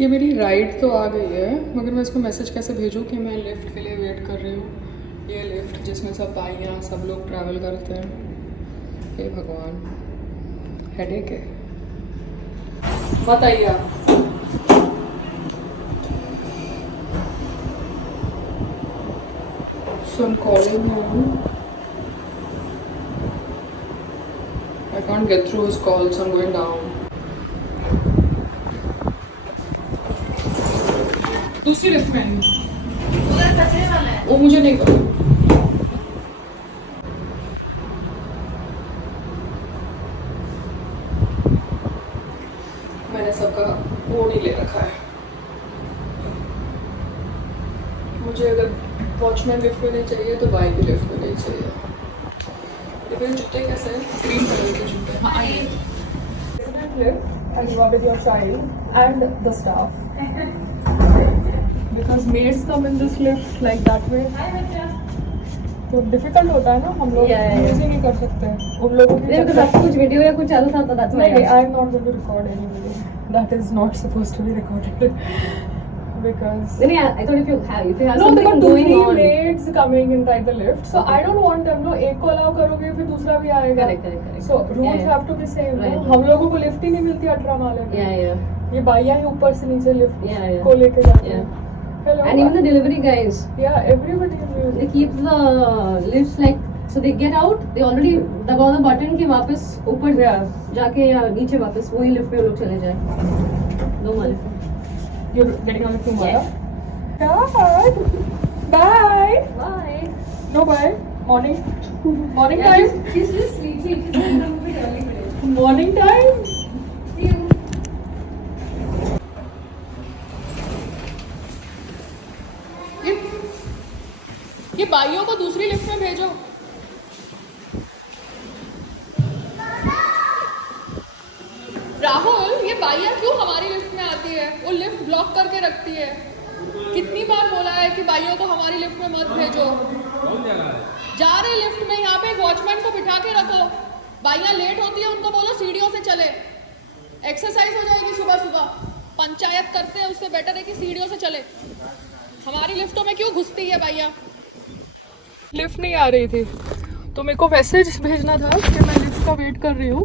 ये मेरी राइड तो आ गई है, मगर मैं इसको मैसेज कैसे भेजूँ कि मैं लिफ्ट के लिए वेट कर रही हूँ। ये लिफ्ट जिसमें सब भाइयाँ सब लोग ट्रैवल करते हैं। हे भगवान, हेडेक है। बताइए आप। So I'm calling him. I can't get through his call, so I'm going down. दूसरी लिफ्ट में वो मुझे नहीं पता। मैंने सबका बोर्ड ही ले रखा है। मुझे अगर वॉचमैन लिफ्ट में नहीं चाहिए तो बाइक की लिफ्ट में नहीं चाहिए। ये मेरे जूते कैसे हैं? ग्रीन कलर के जूते। हाँ आइए। And you are with your child and the staff. Because maids come in this lift like that way. तो डिफिकल्ट होता है ना, हम लोग यूज ही नहीं कर सकते उन लोगों की। कुछ वीडियो या कुछ चालू था तो that's why I am not going to record anyway. That is not supposed to be recorded because I thought if you have no, something going on, maids coming inside the lift, so I don't want them. No, एक को allow करोगे फिर दूसरा भी आएगा। correct. So rules have to be same. Right. हम लोगों को लिफ्ट ही नहीं मिलती 18 माले में। yeah. ये बाइयाँ ही ऊपर से नीचे लिफ्ट Yeah. को लेके जाते हैं। Hello. And even the delivery guys, yeah, everybody is they keep the lifts like, so they get out, they already दबाओ the button कि वापस ऊपर जाके या नीचे वापस वही लिफ्ट में लोग चले जाए। No money. You're getting on the tomorrow? God. Bye. Bye. No bye. Morning. Morning time. She's just sleeping. She's going to move it early today. Morning time. See you. ये बाइयों को दूसरी लिफ्ट में भेजो। राहुल, ये बाइयाँ क्यों हमारी लिफ्ट में आती है? वो लिफ्ट ब्लॉक करके रखती है। कितनी बार बोला है कि बाइयों को हमारी लिफ्ट में मत भेजो। जा रहे लिफ्ट में, यहाँ पे एक वॉचमैन को बिठा के रखो। बाइयाँ लेट होती है, उनको बोलो सीढ़ियों से चले। एक्सरसाइज हो जाएगी सुबह सुबह। पंचायत करते हैं, उससे बेटर है कि सीढ़ियों से चले। हमारी लिफ्टों में क्यों घुसती है बाइयाँ? लिफ्ट नहीं आ रही थी तो मेरे को मैसेज भेजना था कि मैं लिफ्ट का वेट कर रही हूँ।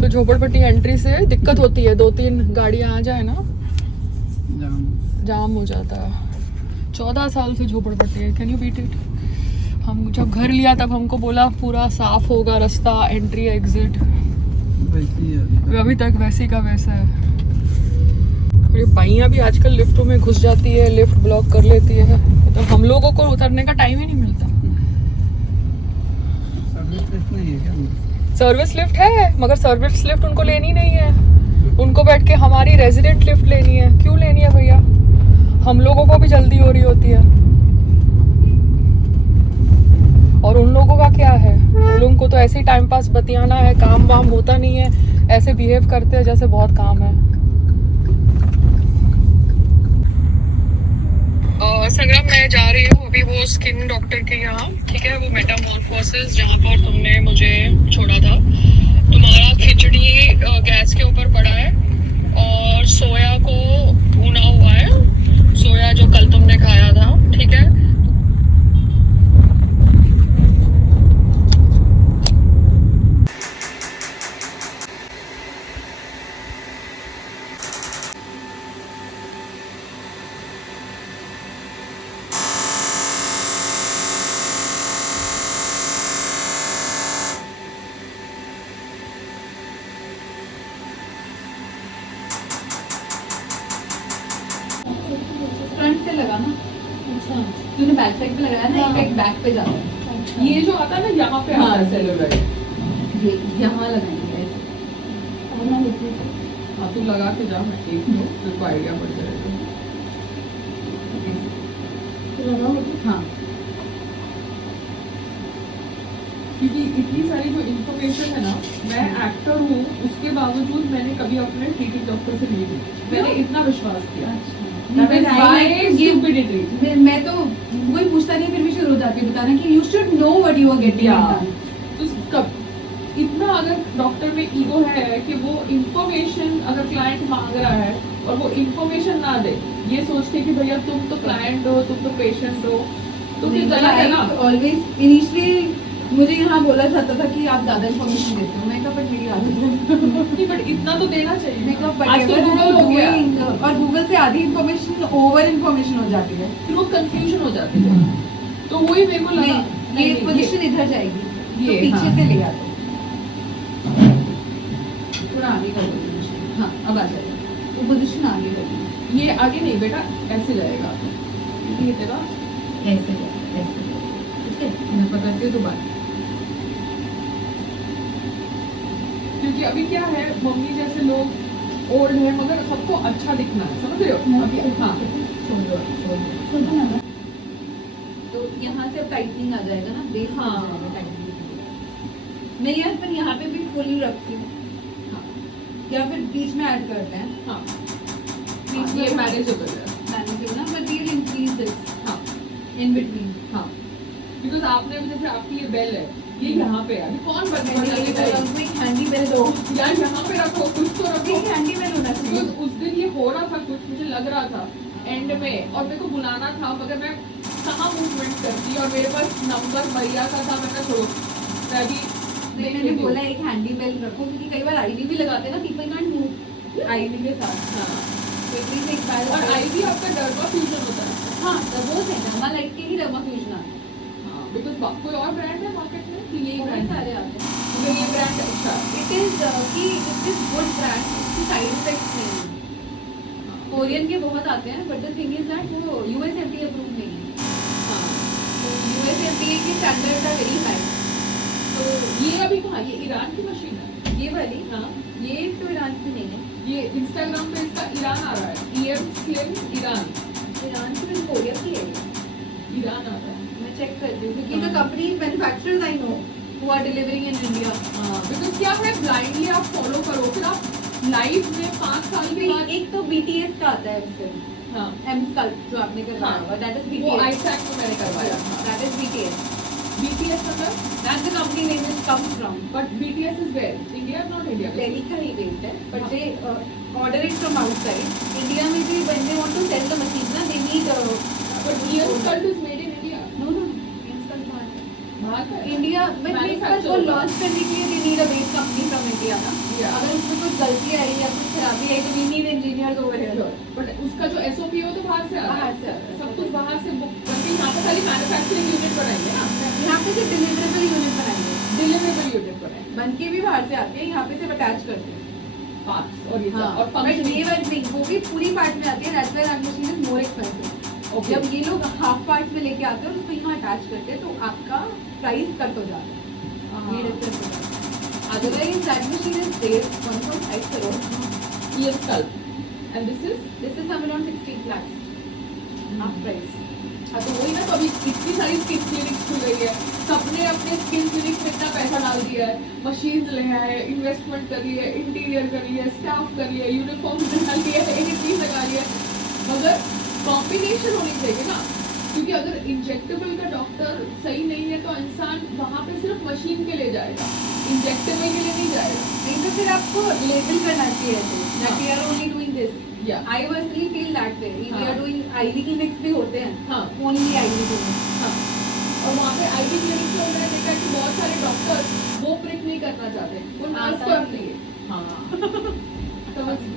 तो झोपड़पट्टी एंट्री से दिक्कत होती है, 2-3 गाड़ियाँ आ जाए ना जाम हो जाता है। 14 साल से झोपड़पट्टी है, कैन यू बीट इट? हम जब घर लिया तब हमको बोला पूरा साफ होगा रास्ता, एंट्री एग्जिट, अभी तक वैसे का वैसा है। ये बाइयाँ भी आजकल लिफ्टों में घुस जाती है, लिफ्ट ब्लॉक कर लेती है, तो हम लोगों को उतरने का टाइम ही नहीं मिलता। सर्विस लिफ्ट है, मगर सर्विस लिफ्ट उनको लेनी नहीं है। उनको बैठ के हमारी रेजिडेंट लिफ्ट लेनी है। क्यों लेनी है भैया? हम लोगों को भी जल्दी हो रही होती है। और उन लोगों का क्या है? उन लोगों को तो ऐसे ही टाइम पास बतियाना है, काम वाम होता नहीं है, ऐसे बिहेव करते हैं जैसे बहुत काम है। संग्राम, मैं जा रही हूँ अभी वो स्किन डॉक्टर के यहाँ, ठीक है? वो मेटामॉर्फोसिस जहाँ पर तुमने मुझे छोड़ा था। तुम्हारा खिचड़ी गैस के ऊपर पड़ा है और सोया को भुना हुआ है, सोया जो कल तुमने खाया था, ठीक है? फ्रंट से लगा ना। अच्छा, तूने बैक साइड पे लगाया ना, इफेक्ट बैक पे जाता है। अच्छा। ये जो आता है ना यहाँ पे आता है सेलुलाइट, ये यहाँ लगाएंगे ऐसे। हाँ तू लगा के जा, मैं एक दो तेरे को आइडिया पड़ जाएगा। हाँ, क्योंकि इतनी सारी जो इन्फॉर्मेशन है ना, मैं एक्टर हूँ उसके बावजूद मैंने कभी अपने ट्रीटिंग डॉक्टर से नहीं ली। मैंने इतना विश्वास किया। मैं तो वही पूछता नहीं, फिर भी शुरू हो जाती है बताना कि you should know what you are getting. तो इतना अगर डॉक्टर में ईगो है कि वो इंफॉर्मेशन अगर क्लाइंट मांग रहा है और वो इंफॉर्मेशन ना दे, ये सोच के कि भैया तुम तो क्लाइंट हो, तुम तो पेशेंट हो, तो फिर गलत है ना। ऑलवेज इनिशियली मुझे यहाँ बोला जाता था कि आप ज्यादा इन्फॉर्मेशन देते हो, मैं कहा बट मेरी आदत है। नहीं, बट इतना तो देना चाहिए। मैं कहा but आज तो whatever गूगल हो I'm गया, doing, और गूगल से आधी इन्फॉर्मेशन ओवर इन्फॉर्मेशन हो जाती है। फिर वो कंफ्यूजन हो जाती है। तो वही मेरे को लगा नहीं, ये पोजीशन इधर जाएगी, ये, तो पीछे हाँ। से ले आते थोड़ा आगे कर दो पोजीशन। हाँ अब आ जाएगा, वो पोजीशन आगे कर दो। ये आगे नहीं बेटा, ऐसे जाएगा, ये तेरा ऐसे ठीक है, मैं पकड़ती हूँ दोबारा। क्योंकि अभी क्या है, मम्मी जैसे लोग ओल्ड है मगर सबको अच्छा दिखना है, समझ रहे हो अभी। हाँ छोड़ दो ना। तो यहाँ से अब टाइटनिंग आ जाएगा ना, बेस हाँ। आ जाएगा टाइटनिंग। मैं यार फिर यहाँ पे भी फुल रखती हूँ, हाँ या फिर बीच में ऐड करते हैं। हाँ, बीच में ये मैनेजेबल है। मैनेजेबल ना, बट वील इंक्रीज दिस हाँ इन बिटवीन। हाँ, बिकॉज आपने भी जैसे आपकी ये बेल है, ये यहाँ पे है, अभी कौन बदलेगा कोई हैंडी बेल दो, यार यहाँ पे रखो, कुछ तो रखो। एक हैंडी बेल होना चाहिए। बिकॉज उस दिन ये हो रहा था कुछ, मुझे लग रहा था एंड में, और मेरे को बुलाना था मगर मैं कहाँ मूवमेंट करती, और मेरे पास नंबर भैया का था, मैंने छोड़ो मैं अभी देख मैंने लेती हूँ। बोला एक हैंडी बेल रखो, क्योंकि कई बार आईडी भी लगाते हैं ना, पीपल कांट मूव आईडी के साथ। हाँ, तो एटलीस्ट एक बार और आईवी आपका डर्मा फ्यूजन होता है। हाँ, तो वो है डर्मा लाइट के ही डर्मा फ्यूजन आता है। हाँ, बिकॉज कोई और ब्रांड है मार्केट में कि यही बहुत ब्रांड है? सारे आते हैं। मगर ये ब्रांड अच्छा है। इट इज कि इट इज गुड ब्रांड, इसकी साइड इफेक्ट्स नहीं है। कोरियन के बहुत आते हैं, but the thing is that वो यूएस एफडीए अप्रूव नहीं है। हाँ, तो यूएस एफडीए के स्टैंडर्ड्स आर वेरी हाई। तो ये अभी कहाँ, ये ईरान की मशीन है। ये वाली, हाँ, ये तो ईरान की नहीं है। ये इंस्टाग्राम पे इसका ईरान आ रहा है, EM स्लिम ईरान। ईरान की भी कोरिया की है। ईरान आ रहा है। मैं चेक करती हूँ, क्योंकि the company manufacturers I know who are delivering in India. हाँ, बिकॉज क्या है, ब्लाइंडली आप फॉलो करो, फिर आप लाइव में 5 साल के बाद। एक तो बीटीएस का आता है उससे, हाँ, एम स्कल्प जो आपने करवाया हाँ, होगा, दैट इज वो बीटीएस। आईसैक में मैंने करवाया। That is BTS. BTS मतलब, that the company name is comes from but BTS is where, India not India. Delhi का ही बेस्ड है, बट हाँ। They order it from outside. India में भी when they want to sell the machine ना, they need but EM sculpt is made in India. No no M sculpt बाहर का है। इंडिया में Manufacturer वो होगा। लॉन्च करने के लिए they need a base company from India ना। Yeah. अगर उसमें कुछ गलती आई या कुछ खराबी आई तो we need engineers over here. But उसका जो SOP है वो तो बाहर से आ रहा बाहर है, से आ रहा है। सब कुछ बाहर से बल्कि यहाँ पे खाली मैन्युफैक्चरिंग यूनिट बनाएंगे ना, यहाँ पे सिर्फ डिलीवरेबल यूनिट बनाएंगे, डिलीवरेबल यूनिट बनाएंगे, बन के भी बाहर से आती है, यहाँ पे सिर्फ अटैच करते हैं। पार्ट्स और ये सब, हाँ, और बट ये फंक्शनिंग। वाली नहीं, वो भी पूरी पार्ट में आती है। That's why that machine is more expensive. Okay. जब ये लोग हाफ पार्ट्स में लेके आते हैं और उसको यहाँ अटैच करते हैं, तो आपका प्राइस कट हो जाता है, ये डिफरेंस हो जाता है। Otherwise that machine is there 1.5 crore. EM sculpt, and this is some around 16 lakhs half price. हाँ, तो वही ना, तो अभी इतनी सारी स्किन क्लिनिक्स खुल गई है, सबने अपने स्किन क्लिनिक्स में इतना पैसा डाल दिया है, मशीन ले आए, इन्वेस्टमेंट कर लिया, इंटीरियर कर लिया, स्टाफ कर लिया, यूनिफॉर्म बना लिया, एक चीज लगा लिया, मगर कॉम्बिनेशन होनी चाहिए ना। क्योंकि अगर इंजेक्टेबल का डॉक्टर सही नहीं है तो इंसान वहाँ पे सिर्फ मशीन के लिए जाएगा, इंजेक्टेबल के लिए नहीं जाएगा। नहीं तो फिर आपको लेबल करना चाहिए दैट हाँ। We are only doing this. Yeah. I personally feel that way. We हाँ। आर डूइंग आईवी क्लिनिक्स भी होते हैं, हाँ, ओनली आईवी क्लिनिक्स। हाँ, और वहाँ पे आईवी क्लिनिक में मैंने देखा कि बहुत सारे डॉक्टर वो प्रिक नहीं करना चाहते, वो नर्स को रखती है। हाँ, समझ गई।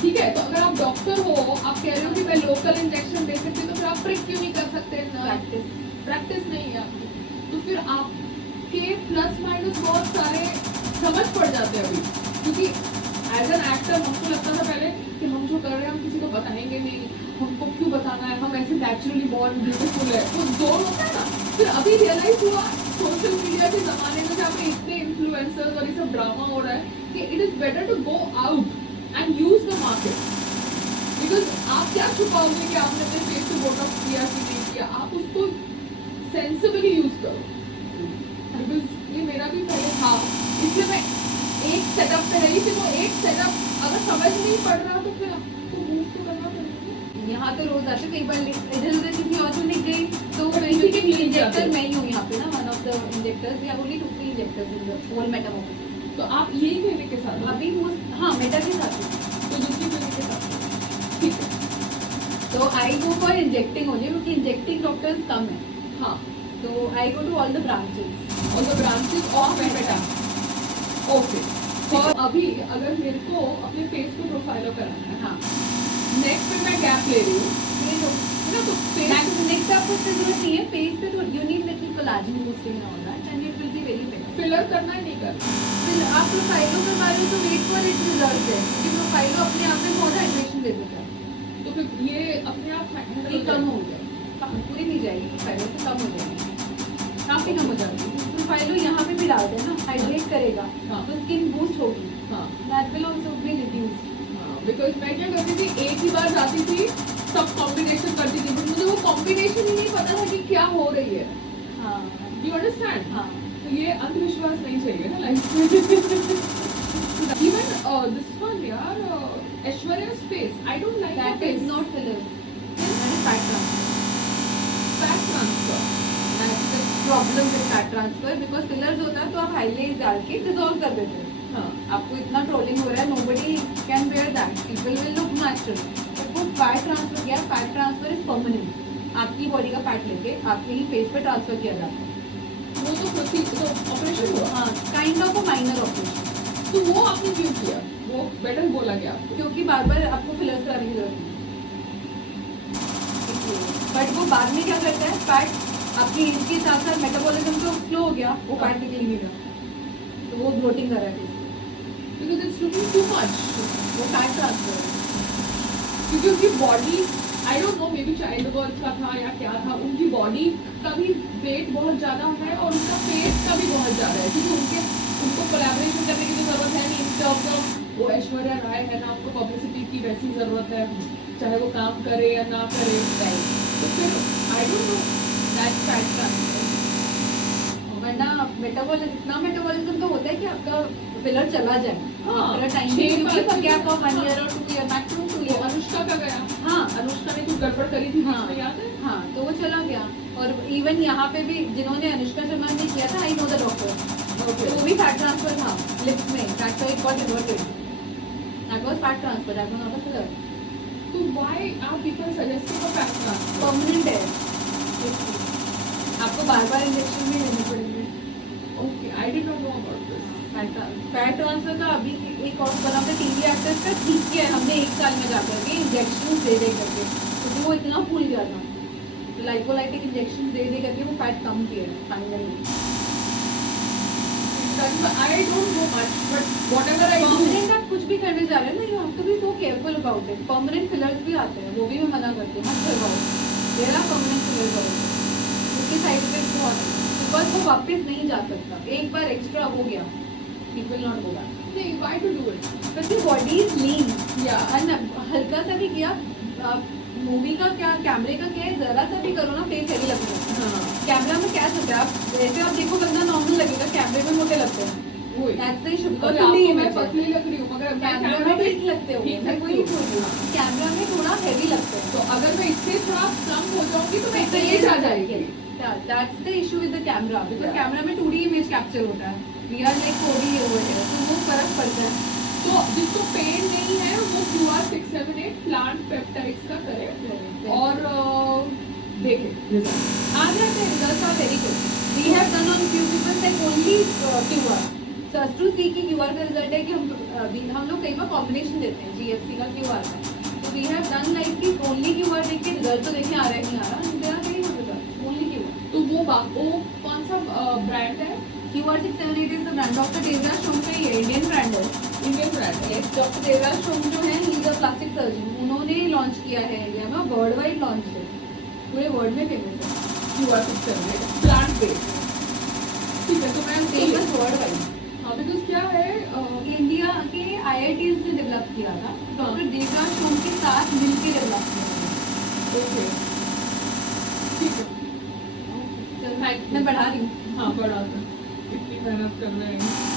ठीक है, तो अगर आप डॉक्टर हो, आप कह रहे हो कि मैं लोकल इंजेक्शन दे सकती हूँ, तो फिर आप प्रिक क्यों नहीं कर सकते? प्रैक्टिस नहीं है आपकी, तो फिर आपके प्लस माइनस बहुत सारे समझ पड़ जाते हैं अभी। क्योंकि एज एन एक्टर हमको लगता था पहले कि हम जो कर रहे हैं हम किसी को बताएंगे नहीं, हमको क्यों बताना है, हम ऐसे नेचुरली बॉर्न ब्यूटीफुल है, वो जोन होता है ना। फिर अभी रियलाइज हुआ सोशल मीडिया के जमाने में जहाँ पे इतने इन्फ्लुएंसर्स और ये सब ड्रामा हो रहा है कि it is better to go out and use the market. Because आप क्या छुपाओगे कि आपने अपने फेस को बोटॉक्स किया कि नहीं किया, आप उसको सेंसिबली यूज करो। बिकॉज ये मेरा भी पहले था, इसलिए मैं एक सेटअप पे रही थी, वो एक सेटअप अगर समझ नहीं पड़ रहा तो फिर आपको मूव तो करना पड़ेगा। यहाँ तो रोज आते, कई बार इधर उधर किसी और को दिख गई तो किसी के लिए इंजेक्टर जाते हैं। मैं ही हूँ यहाँ पे ना, one of the injectors. We have only 2-3 injectors in the whole metamorphosis. तो आप यही क्लिनिक के साथ हो? अभी वो हाँ मेटा के साथ हूँ। तो दूसरी क्लिनिक के साथ हो? ठीक है। तो I go for injecting only क्योंकि इंजेक्टिंग डॉक्टर्स कम है। हाँ, तो I go to all the branches. और the branches of Meta. Okay. तो अभी अगर मेरे को अपने फेस को प्रोफाइलो कराना है, हाँ नेक पे मैं गैप ले रही हूँ, ये लो है ना? तो फेस नेक्स्ट आपको इसकी जरूरत नहीं है। फेस पे तो you need little collagen boosting and all that and it will be very better. Filler करना है, नहीं करना? फिर आप प्रोफाइलो करवा रहे हो तो वेट फॉर इट रिजल्ट है क्योंकि प्रोफाइलो अपने आप में बहुत हाइड्रेशन दे देता है। तो फिर ये अपने आप ये कम हो जाएगी, पूरी नहीं जाएगी, प्रोफाइलो से कम हो जाएगी, काफी कम हो जाएगी। प्रोफाइलो यहाँ पे भी डालते हैं ना, हाइड्रेट करेगा हाँ। तो स्किन बूस्ट होगी, हाँ, that will also be reduce. Because मैं क्या करती थी, एक ही बार जाती थी, सब कॉम्बिनेशन करती थी, बट मुझे वो कॉम्बिनेशन ही नहीं पता था कि क्या हो रही है। हाँ यू अंडरस्टैंड? हाँ तो ये अंधविश्वास नहीं चाहिए ना लाइफ में। इवन दिस वन यार, ऐश्वर्या's face, I don't like her that face. Is not fillers, that is fat transfer. Fat transfer. That's the problem with fat transfer because fillers होता है तो आप हाइलाइट डाल के डिसॉल्व कर देते हो। हाँ, आपको इतना ट्रोलिंग हो रहा है, nobody can bear that, people will look natural. But वो फैट ट्रांसफर क्या है? Fat transfer is permanent. आपकी बॉडी का फैट लेके आपके ही फेस पे ट्रांसफर किया जाता है। वो तो ऑपरेशन हुआ। हाँ, kind of a minor operation. तो वो आपने क्यों किया? वो बेटर बोला गया आपको? क्योंकि बार बार आपको फिलर्स कराने की जरूरत नहीं। बट वो बाद में क्या करता है, फैट आपकी एज के साथ साथ मेटाबॉलिज्म तो स्लो हो गया, वो फैट निकल नहीं रहा, तो वो ब्लोटिंग कर रहा है Because it's looking too much. वो फैट ट्रांसफर है। क्योंकि उनकी body, I don't know, may be child birth का था या क्या था, उनकी बॉडी का भी वेट बहुत ज़्यादा है और उनका पेट का भी बहुत ज़्यादा है, क्योंकि उनको कोलैबोरेशन करने की तो ज़रूरत है नहीं। इन टर्म्स ऑफ वो ऐश्वर्या राय है ना, उनको पब्लिसिटी की वैसी ज़रूरत है, चाहे वो काम करे या ना करे। तो फिर I don't know, that's fat transfer. वरना मेटाबॉलिज्म, इतना मेटाबॉलिज्म तो होता है कि आपका फिलर चला जाए हाँ, after time, 6 months gap of 1 year और 2 year, मैक्सिमम 2 ये year। अनुष्का का गया। हाँ अनुष्का ने कुछ गड़बड़ करी थी, हाँ। बीच में याद है? हाँ, तो वो चला गया। और इवन यहाँ पे भी जिन्होंने अनुष्का शर्मा ने किया था, आई नो द डॉक्टर, तो वो भी फैट ट्रांसफर था लिप्स में, that's why it got reverted, that was fat transfer, that was not a filler. तो why are people suggesting a fat transfer? Permanent है, आपको बार बार इंजेक्शन भी लेने पड़ेंगे। Okay, I did not know about this. Fat transfer का अभी एक और one of the TV actors का ठीक किया है हमने 1 साल में जाकर के इंजेक्शन दे करके, क्योंकि वो इतना फूल गया था, तो लाइपोलाइटिक इंजेक्शन दे करके वो फैट कम किया है finally. I don't know much, but whatever I do, permanent आप कुछ भी करने जा रहे हैं ना, you have to be so careful about it. Permanent fillers भी आते हैं, वो भी मैं मना करती हूँ, मत करवाओ। There are permanent fillers also, उसके साइड इफेक्ट्स बहुत हैं, बिकॉज वो वापस नहीं जा सकता। एक बार एक्स्ट्रा हो गया, it will not go back. नहीं, why to do it? But the body is lean, Yeah. हल्का सा भी किया, मूवी का क्या, कैमरे का क्या है, जरा सा भी करो ना फेस हेवी लगने लगता है। हाँ, कैमरा में क्या होता है, आप जैसे आप देखो बंदा नॉर्मल लगेगा, कैमरे में मोटे लगते हैं। वही। दैट्स द इशू, और बिकॉज आपको मैं पतली लग रही हूँ, मगर मैं कैमरा कैमरा में ठीक लगते हो, ठीक मैं लगती वही हूँ। बोल रही हूँ, कैमरा में थोड़ा हेवी लगते हैं। तो अगर मैं इससे थोड़ा कम हो जाऊंगी तो मैं एज आ जाएगी। That's the issue with the camera, because Yeah. Camera में 2D इमेज कैप्चर होता है, we are like 4D over here, तो वो फर्क पड़ता है। तो जिसको पेन नहीं है वो QR 678 प्लांट पेप्टाइड्स का करे और देखे रिजल्ट। आ जाते हैं, results are very good. We have done on few people that only QR, so us to see की QR का रिजल्ट है कि हम लोग कई बार कॉम्बिनेशन देते हैं GFC का QR का, तो वी हैव डन लाइक कि ओनली QR देख के रिजल्ट तो देखने आ रहा है नहीं आ रहा, they are very good result only QR। तो वो कौन सा ब्रांड है? QR 678 is the brand, doctor Devraj Shome का ये इंडियन ब्रांड है। इंडियन ब्रांड है। यस, डॉक्टर देवराज शोम जो है, he is a plastic surgeon, उन्होंने लॉन्च किया है इंडिया में, वर्ल्ड वाइड लॉन्च है, पूरे वर्ल्ड में फेमस है, QR 678 प्लांट बेस्ड। ठीक है, तो मैं फेमस वर्ल्ड वाइड। हाँ, बिकॉज क्या है, इंडिया के IITs ने डेवलप किया था, डॉक्टर देवराज शोम के साथ मिलकर डेवलप किया था। ओके, ठीक है, चल मैं बढ़ा रही हूँ। हाँ, बड़ा था, इतनी मेहनत कर रहे हैं।